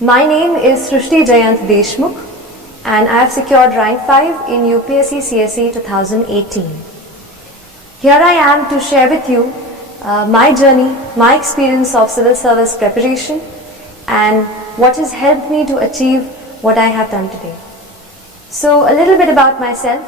My name is Srushti Jayant Deshmukh and I have secured rank 5 in UPSC CSE 2018. Here I am to share with you my journey, my experience of civil service preparation and what has helped me to achieve what I have done today. So a little bit about myself.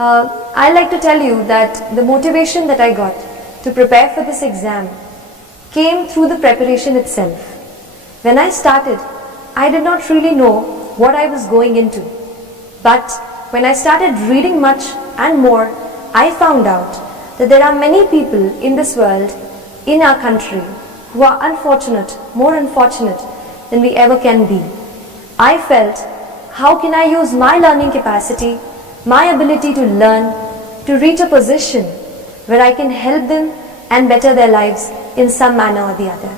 I'd like to tell you that the motivation that I got to prepare for this exam came through the preparation itself. When I started, I did not really know what I was going into. But when I started reading much and more, I found out that there are many people in this world, in our country, who are unfortunate, more unfortunate than we ever can be. I felt, how can I use my learning capacity, my ability to learn, to reach a position where I can help them and better their lives in some manner or the other.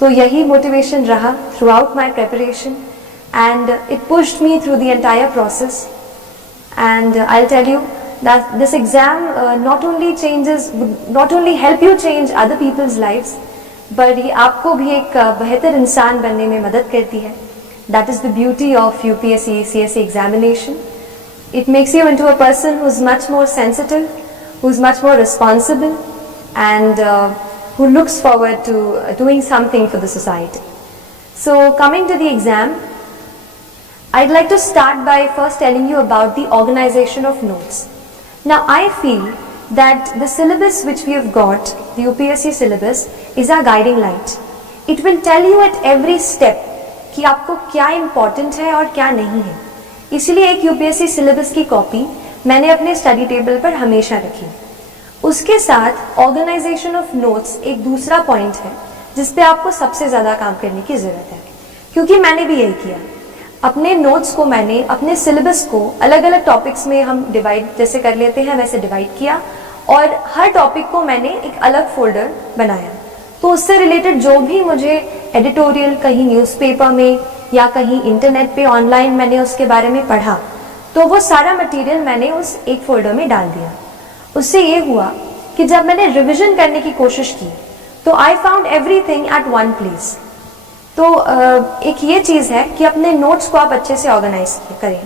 तो यही motivation रहा throughout my preparation and it pushed me through the entire process. And I'll tell you that this exam not only help you change other people's lives, but ये आपको भी एक बेहतर इंसान बनने में मदद करती है. That is the beauty of UPSC CSE examination. It makes you into a person who's much more sensitive, who's much more responsible, and who looks forward to doing something for the society. So coming to the exam, I'd like to start by first telling you about the organization of notes. Now I feel that the syllabus which we have got, the UPSC syllabus, is our guiding light. It will tell you at every step कि आपको क्या important है और क्या नहीं है. इसलिए एक UPSC syllabus की कॉपी मैंने अपने स्टडी टेबल पर हमेशा रखी. उसके साथ ऑर्गेनाइजेशन ऑफ नोट्स एक दूसरा पॉइंट है जिस पे आपको सबसे ज़्यादा काम करने की ज़रूरत है, क्योंकि मैंने भी यही किया. अपने नोट्स को मैंने अपने सिलेबस को अलग अलग टॉपिक्स में हम डिवाइड जैसे कर लेते हैं वैसे डिवाइड किया और हर टॉपिक को मैंने एक अलग फोल्डर बनाया. तो उससे रिलेटेड जो भी मुझे एडिटोरियल कहीं न्यूज़पेपर में या कहीं इंटरनेट पे ऑनलाइन मैंने उसके बारे में पढ़ा, तो वो सारा मटेरियल मैंने उस एक फोल्डर में डाल दिया. उससे ये हुआ कि जब मैंने रिवीजन करने की कोशिश की तो I found everything at one place. तो एक ये चीज़ है कि अपने नोट्स को आप अच्छे से ऑर्गेनाइज करें.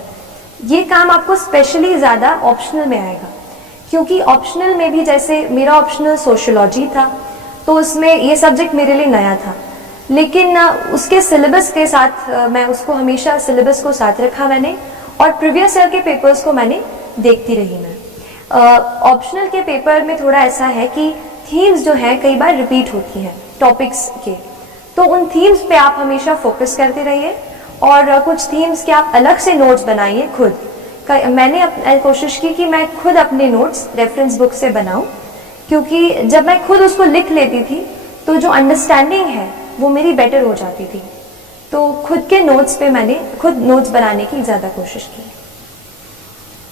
ये काम आपको स्पेशली ज़्यादा ऑप्शनल में आएगा, क्योंकि ऑप्शनल में भी जैसे मेरा ऑप्शनल सोशियोलॉजी था तो उसमें ये सब्जेक्ट मेरे लिए नया था, लेकिन उसके सिलेबस के साथ मैं उसको हमेशा सिलेबस को साथ रखा मैंने और प्रीवियस ईयर के पेपर्स को मैंने देखती रही. मैं ऑप्शनल के पेपर में थोड़ा ऐसा है कि थीम्स जो हैं कई बार रिपीट होती हैं टॉपिक्स के, तो उन थीम्स पे आप हमेशा फोकस करते रहिए और कुछ थीम्स के आप अलग से नोट्स बनाइए खुद. मैंने कोशिश की कि मैं खुद अपने नोट्स रेफरेंस बुक से बनाऊं, क्योंकि जब मैं खुद उसको लिख लेती थी तो जो अंडरस्टैंडिंग है वो मेरी बेटर हो जाती थी. तो खुद के नोट्स पे मैंने खुद नोट्स बनाने की ज़्यादा कोशिश की.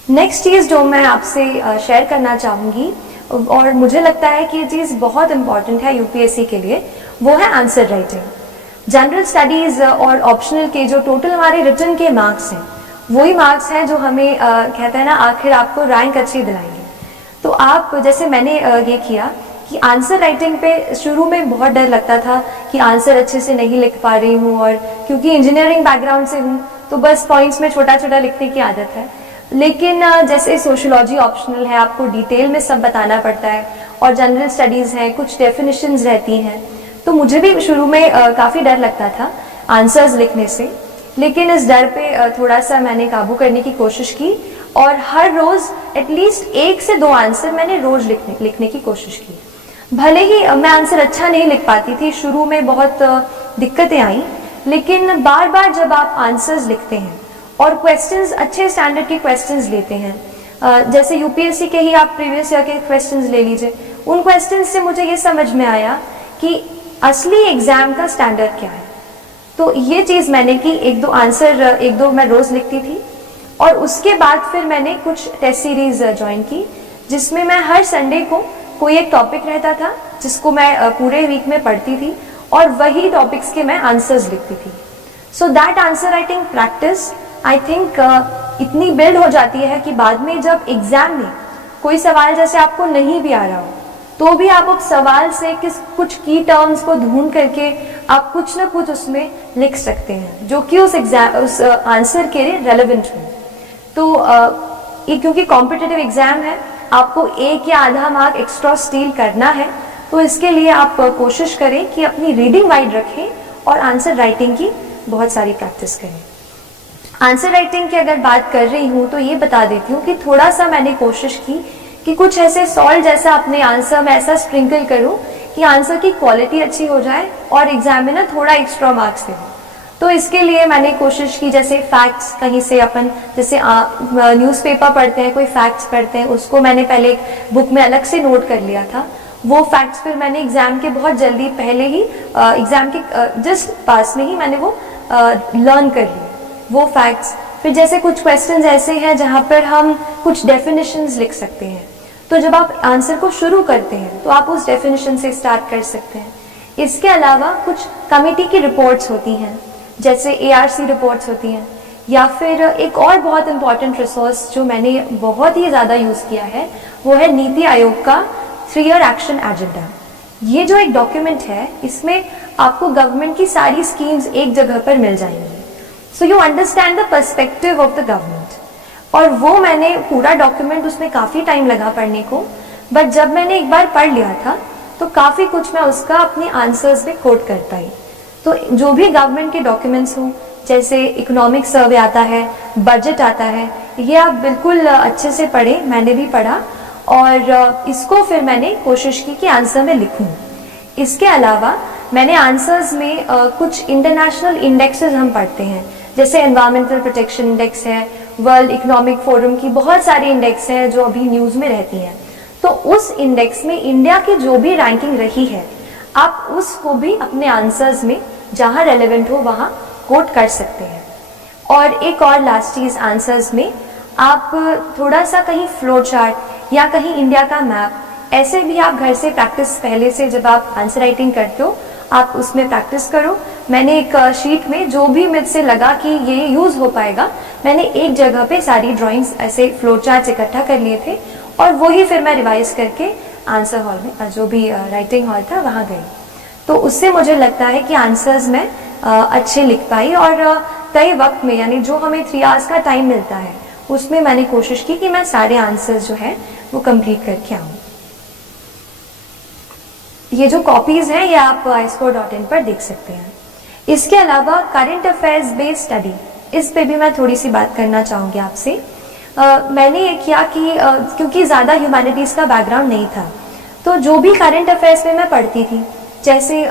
नेक्स्ट चीज़ जो मैं आपसे शेयर करना चाहूँगी और मुझे लगता है कि ये चीज़ बहुत इम्पॉर्टेंट है यूपीएससी के लिए, वो है आंसर राइटिंग. जनरल स्टडीज़ और ऑप्शनल के जो टोटल हमारे रिटन के मार्क्स हैं वही मार्क्स हैं जो हमें कहते हैं ना आखिर आपको रैंक अच्छी दिलाएंगे. तो आप जैसे मैंने ये किया कि आंसर राइटिंग पे शुरू में बहुत डर लगता था कि आंसर अच्छे से नहीं लिख पा रही हूँ, और क्योंकि इंजीनियरिंग बैकग्राउंड से हूँ तो बस पॉइंट्स में छोटा छोटा लिखने की आदत है. लेकिन जैसे सोशियोलॉजी ऑप्शनल है, आपको डिटेल में सब बताना पड़ता है, और जनरल स्टडीज़ हैं, कुछ डेफिनेशंस रहती हैं, तो मुझे भी शुरू में काफ़ी डर लगता था आंसर्स लिखने से. लेकिन इस डर पे थोड़ा सा मैंने काबू करने की कोशिश की और हर रोज़ एटलीस्ट 1 से 2 आंसर मैंने रोज़ लिखने की कोशिश की. भले ही मैं आंसर अच्छा नहीं लिख पाती थी, शुरू में बहुत दिक्कतें आई, लेकिन बार बार जब आप आंसर्स लिखते हैं और क्वेश्चंस अच्छे स्टैंडर्ड के क्वेश्चंस लेते हैं, जैसे यूपीएससी के ही आप प्रीवियस ईयर के क्वेश्चंस ले लीजिए, उन क्वेश्चंस से मुझे ये समझ में आया कि असली एग्जाम का स्टैंडर्ड क्या है. तो ये चीज़ मैंने की, 1-2 मैं रोज़ लिखती थी. और उसके बाद फिर मैंने कुछ टेस्ट सीरीज ज्वाइन की जिसमें मैं हर संडे को कोई एक टॉपिक रहता था जिसको मैं पूरे वीक में पढ़ती थी और वही टॉपिक्स के मैं आंसर्स लिखती थी. So that answer writing practice I think इतनी बिल्ड हो जाती है कि बाद में जब एग्जाम में कोई सवाल जैसे आपको नहीं भी आ रहा हो तो भी आप उस सवाल से कुछ की टर्म्स को ढूंढ करके आप कुछ ना कुछ उसमें लिख सकते हैं जो कि उस आंसर के लिए रेलेवेंट हो। तो ये क्योंकि कॉम्पिटिटिव एग्जाम है, आपको 1 या आधा मार्क एक्स्ट्रा स्टील करना है, तो इसके लिए आप कोशिश करें कि अपनी रीडिंग वाइड रखें और आंसर राइटिंग की बहुत सारी प्रैक्टिस करें। आंसर राइटिंग की अगर बात कर रही हूँ तो ये बता देती हूँ कि थोड़ा सा मैंने कोशिश की कि कुछ ऐसे सॉल्ट जैसा अपने आंसर में ऐसा स्प्रिंकल करूँ कि आंसर की क्वालिटी अच्छी हो जाए और एग्जाम में ना थोड़ा एक्स्ट्रा मार्क्स दे। तो इसके लिए मैंने कोशिश की, जैसे फैक्ट्स कहीं से अपन जैसे न्यूज़पेपर पढ़ते हैं, कोई फैक्ट्स पढ़ते हैं, उसको मैंने पहले एक बुक में अलग से नोट कर लिया था। वो फैक्ट्स फिर मैंने एग्जाम के बहुत जल्दी पहले ही एग्जाम के जस्ट पास में ही मैंने वो लर्न कर लिए वो फैक्ट्स। फिर जैसे कुछ क्वेश्चंस ऐसे हैं जहाँ पर हम कुछ डेफिनेशंस लिख सकते हैं, तो जब आप आंसर को शुरू करते हैं तो आप उस डेफिनेशन से स्टार्ट कर सकते हैं। इसके अलावा कुछ कमेटी की रिपोर्ट्स होती हैं, जैसे ARC रिपोर्ट्स होती हैं, या फिर एक और बहुत इंपॉर्टेंट रिसोर्स जो मैंने बहुत ही ज़्यादा यूज़ किया है वो है नीति आयोग का 3-year एक्शन एजेंडा। ये जो एक डॉक्यूमेंट है, इसमें आपको गवर्नमेंट की सारी स्कीम्स एक जगह पर मिल जाएंगी, so you understand the perspective of the government. और वो मैंने पूरा डॉक्यूमेंट, उसमें काफ़ी टाइम लगा पढ़ने को, बट जब मैंने एक बार पढ़ लिया था तो काफ़ी कुछ मैं उसका अपने आंसर्स में कोट कर पाई। तो जो भी गवर्नमेंट के डॉक्यूमेंट्स हों, जैसे इकोनॉमिक सर्वे आता है, बजट आता है, ये आप बिल्कुल अच्छे से पढ़ें, मैंने भी पढ़ा और इसको फिर मैंने कोशिश की कि आंसर में लिखूं। इसके अलावा मैंने आंसर्स में कुछ इंटरनेशनल इंडेक्सेस हम पढ़ते हैं, जैसे एनवायरमेंटल प्रोटेक्शन इंडेक्स है, वर्ल्ड इकोनॉमिक फोरम की बहुत सारी इंडेक्स हैं जो अभी न्यूज़ में रहती हैं। तो उस इंडेक्स में इंडिया की जो भी रैंकिंग रही है, आप उसको भी अपने आंसर्स में जहाँ रेलेवेंट हो वहाँ कोट कर सकते हैं। और एक और लास्ट चीज़, आंसर्स में आप थोड़ा सा कहीं फ्लो चार्ट या कहीं इंडिया का मैप, ऐसे भी आप घर से प्रैक्टिस पहले से जब आप आंसर राइटिंग करते हो आप उसमें प्रैक्टिस करो। मैंने एक शीट में जो भी मुझसे लगा कि ये यूज़ हो पाएगा, मैंने एक जगह पे सारी ड्राइंग्स ऐसे फ्लो चार्ट इकट्ठा कर लिए थे और वही फिर मैं रिवाइज करके आंसर हॉल में, जो भी राइटिंग हॉल था, वहाँ गई। तो उससे मुझे लगता है कि आंसर्स मैं अच्छे लिख पाई और तय वक्त में, यानी जो हमें 3 आवर्स का टाइम मिलता है, उसमें मैंने कोशिश की कि मैं सारे आंसर्स जो है वो कंप्लीट करके आऊँ। ये जो कॉपीज़ हैं ये आप iscore.in पर देख सकते हैं। इसके अलावा करंट अफेयर्स बेस्ड स्टडी, इस पे भी मैं थोड़ी सी बात करना चाहूँगी आपसे। मैंने ये किया कि क्योंकि ज़्यादा ह्यूमैनिटीज़ का बैकग्राउंड नहीं था, तो जो भी करंट अफेयर्स में मैं पढ़ती थी, जैसे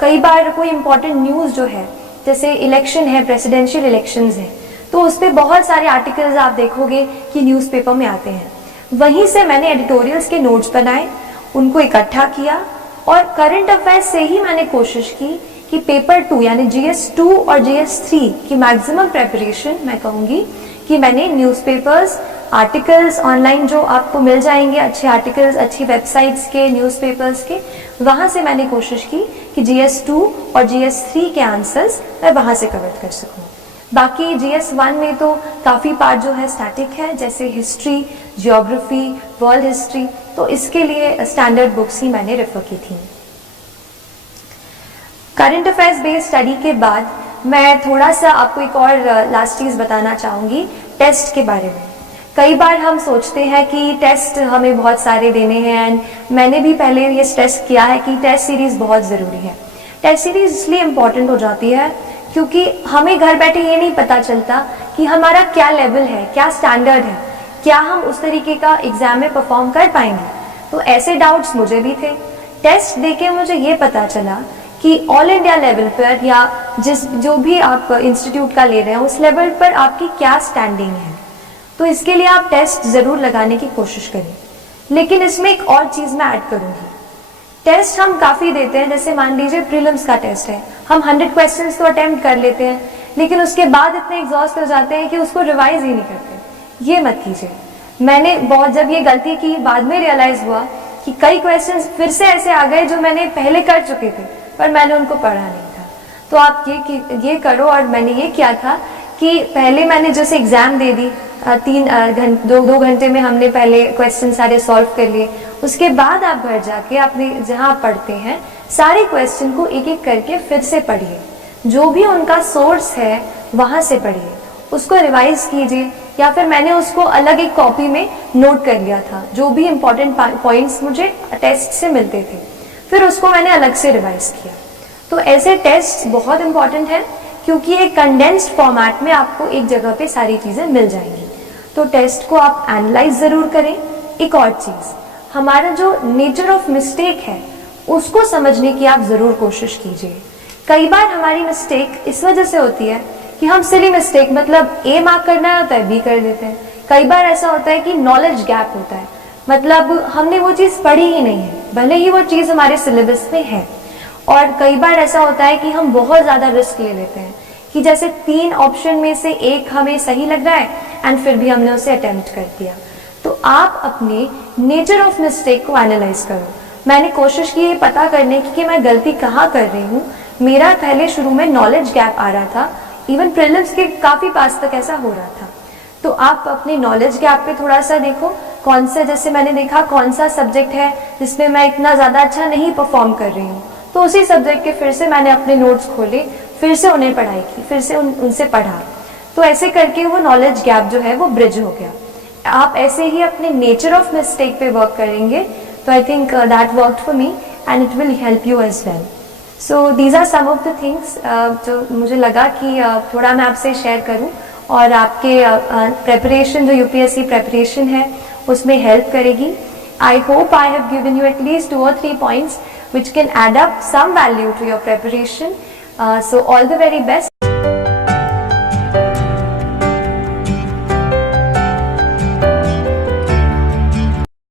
कई बार कोई इम्पोर्टेंट न्यूज़ जो है, जैसे इलेक्शन है, प्रेसिडेंशियल इलेक्शंस हैं, तो उस पर बहुत सारे आर्टिकल्स आप देखोगे कि न्यूज़पेपर में आते हैं। वहीं से मैंने एडिटोरियल्स के नोट्स बनाए, उनको इकट्ठा किया और करंट अफेयर्स से ही मैंने कोशिश की कि पेपर 2 यानी GS2 और GS3 की मैक्सिमम प्रेपरेशन मैं कहूँगी कि मैंने न्यूज़पेपर्स, आर्टिकल्स ऑनलाइन जो आपको मिल जाएंगे, अच्छे आर्टिकल्स अच्छी वेबसाइट्स के, न्यूज़पेपर्स के, वहाँ से मैंने कोशिश की कि GS2 और GS3 के आंसर्स मैं वहाँ से कवर कर सकूँ। बाकी GS1 में तो काफ़ी पार्ट जो है स्टैटिक है, जैसे हिस्ट्री, जियोग्राफी, वर्ल्ड हिस्ट्री, तो इसके लिए स्टैंडर्ड बुक्स ही मैंने रेफर की थी। करंट अफेयर्स बेस्ड स्टडी के बाद मैं थोड़ा सा आपको एक और लास्ट चीज़ बताना चाहूँगी टेस्ट के बारे में। कई बार हम सोचते हैं कि टेस्ट हमें बहुत सारे देने हैं, एंड मैंने भी पहले ये स्ट्रेस किया है कि टेस्ट सीरीज़ बहुत ज़रूरी है। टेस्ट सीरीज़ इसलिए इम्पॉर्टेंट हो जाती है क्योंकि हमें घर बैठे ये नहीं पता चलता कि हमारा क्या लेवल है, क्या स्टैंडर्ड है, क्या हम उस तरीके का एग्ज़ाम में परफॉर्म कर पाएंगे। तो ऐसे डाउट्स मुझे भी थे। टेस्ट देके मुझे ये पता चला कि ऑल इंडिया लेवल पर या जो भी आप इंस्टीट्यूट का ले रहे हैं उस लेवल पर आपकी क्या स्टैंडिंग है। तो इसके लिए आप टेस्ट ज़रूर लगाने की कोशिश करें। लेकिन इसमें एक और चीज़ मैं ऐड करूँगी, टेस्ट हम काफ़ी देते हैं, जैसे मान लीजिए प्रीलिम्स का टेस्ट है, हम 100 क्वेश्चंस तो अटेम्प्ट कर लेते हैं, लेकिन उसके बाद इतने एग्जॉस्ट हो जाते हैं कि उसको रिवाइज ही नहीं करते। ये मत कीजिए। मैंने बहुत जब ये गलती की, बाद में रियलाइज़ हुआ कि कई क्वेश्चंस फिर से ऐसे आ गए जो मैंने पहले कर चुके थे पर मैंने उनको पढ़ा नहीं था। तो आप ये करो, और मैंने ये किया था कि पहले मैंने जैसे एग्ज़ाम दे दी, दो घंटे में हमने पहले क्वेश्चन सारे सॉल्व कर लिए। उसके बाद आप घर जाके अपने जहाँ आप पढ़ते हैं सारे क्वेश्चन को एक एक करके फिर से पढ़िए, जो भी उनका सोर्स है वहाँ से पढ़िए, उसको रिवाइज कीजिए, या फिर मैंने उसको अलग एक कॉपी में नोट कर लिया था, जो भी इम्पोर्टेंट पॉइंट्स मुझे टेस्ट से मिलते थे, फिर उसको मैंने अलग से रिवाइज किया। तो ऐसे टेस्ट बहुत इंपॉर्टेंट है, क्योंकि एक कंडेंस्ड फॉर्मेट में आपको एक जगह पे सारी चीज़ें मिल जाएंगी। तो टेस्ट को आप एनालाइज ज़रूर करें। एक और चीज़, हमारा जो नेचर ऑफ मिस्टेक है उसको समझने की आप ज़रूर कोशिश कीजिए। कई बार हमारी मिस्टेक इस वजह से होती है कि हम सिली मिस्टेक, मतलब ए मार्क करना होता है बी कर देते हैं। कई बार ऐसा होता है कि नॉलेज गैप होता है, मतलब हमने वो चीज़ पढ़ी ही नहीं है, भले ही वो चीज़ हमारे सिलेबस में है। और कई बार ऐसा होता है कि हम बहुत ज़्यादा रिस्क ले लेते हैं, कि जैसे 3 ऑप्शन में से एक हमें सही लग रहा है एंड फिर भी हमने उसे अटेम्प्ट कर दिया। तो आप अपने नेचर ऑफ मिस्टेक को एनालाइज करो। मैंने कोशिश की ये पता करने की कि मैं गलती कहाँ कर रही हूँ। मेरा पहले शुरू में नॉलेज गैप आ रहा था, इवन प्रीलिम्स के काफ़ी पास तक ऐसा हो रहा था। तो आप अपने नॉलेज गैप पे थोड़ा सा देखो, कौन सा, जैसे मैंने देखा कौन सा सब्जेक्ट है जिसमें मैं इतना ज़्यादा अच्छा नहीं परफॉर्म कर रही हूँ, तो उसी सब्जेक्ट के फिर से मैंने अपने नोट्स खोले, फिर से उन्हें पढ़ाई की, फिर से उनसे पढ़ा। तो ऐसे करके वो नॉलेज गैप जो है वो ब्रिज हो गया। आप ऐसे ही अपने नेचर ऑफ मिस्टेक पे वर्क करेंगे, तो I think that worked for me and it will help you as well. So these are some of the things जो मुझे लगा कि थोड़ा मैं आपसे शेयर करूं और आपके प्रेपरेशन, जो यूपीएससी प्रेपरेशन है उसमें हेल्प करेगी। I hope I have given you at least 2 or 3 points which can add up some value to your preparation. So all the very best.